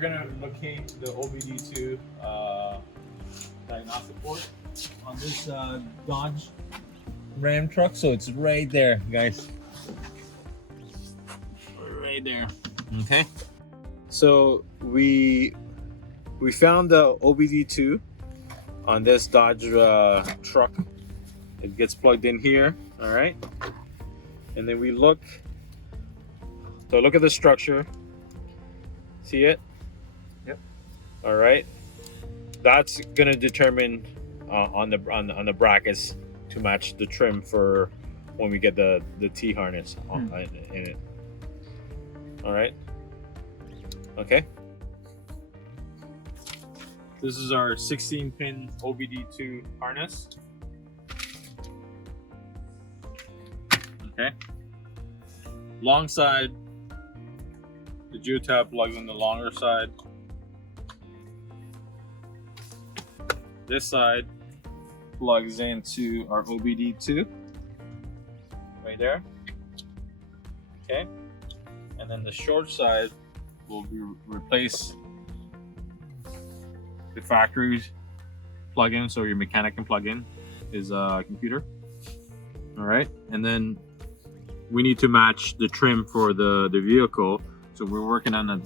We're gonna locate the OBD2 diagnostic port on this Dodge Ram truck. So it's right there, guys. Right there. Okay. So we found the OBD2 on this Dodge truck. It gets plugged in here. All right. And then we look. So look at the structure. See it? Yep. All right. That's gonna determine on the brackets to match the trim for when we get the T harness in it. All right. Okay. This is our 16-pin OBD2 harness. Okay. Long side. The GeoTap plugs in the longer side. This side plugs into our OBD2 right there. Okay. And then the short side will be replace the factory plug-in, so your mechanic can plug in his computer. All right. And then we need to match the trim for the vehicle. So we're working on a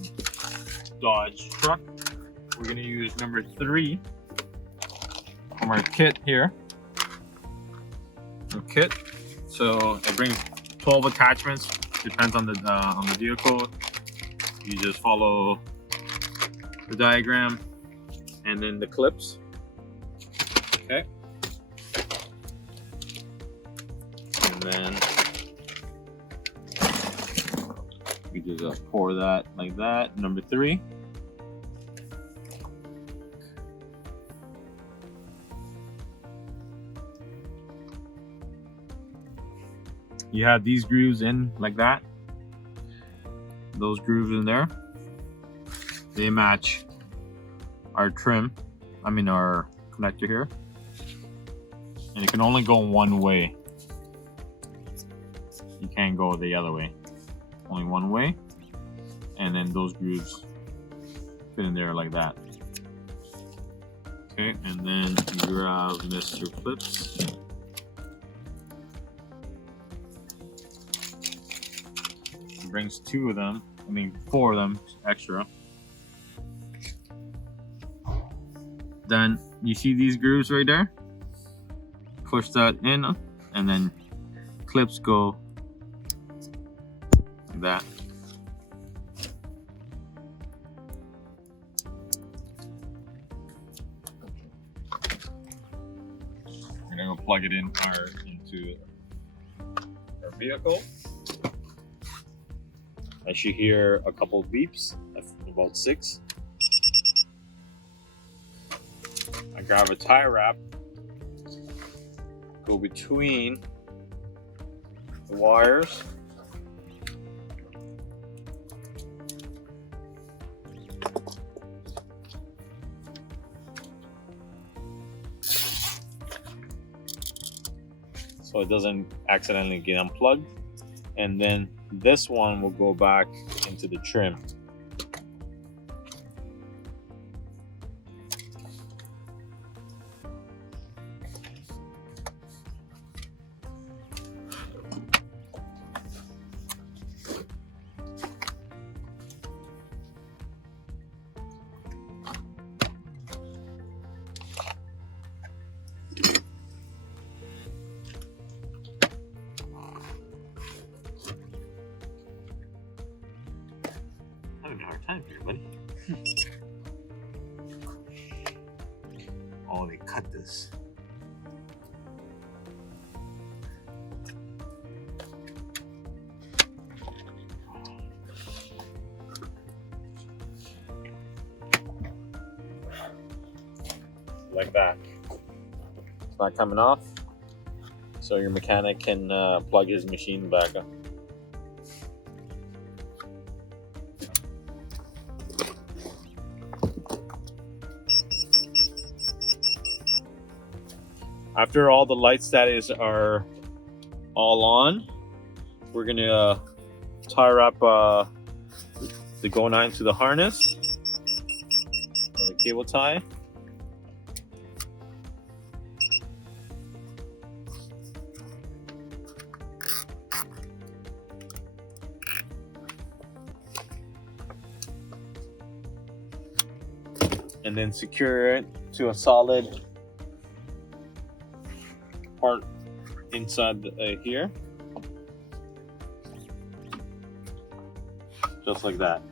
Dodge truck. We're gonna use number 3 from our kit here. The kit. So it brings 12 attachments. Depends on the vehicle. You just follow the diagram, and then the clips. Okay. And then we just pour that like that. Number 3. You have these grooves in like that. Those grooves in there, they match our trim. I mean our connector here. And it can only go one way. You can't go the other way. Only one way. And then those grooves fit in there like that. Okay, and then you grab Mr. Clips. Brings 2 of them, 4 of them extra. Then you see these grooves right there? Push that in, and then clips go like that. We're gonna go plug it into our vehicle. I should hear a couple of beeps, about 6. I grab a tie wrap, go between the wires. So it doesn't accidentally get unplugged. And then this one will go back into the trim. Having a hard time here, buddy. Oh, they cut this. Like that. It's not coming off, so your mechanic can plug his machine back up. After all the light status are all on, we're gonna tie wrap the GO9 to the harness. cable tie. And then secure it to a solid part inside here, just like that.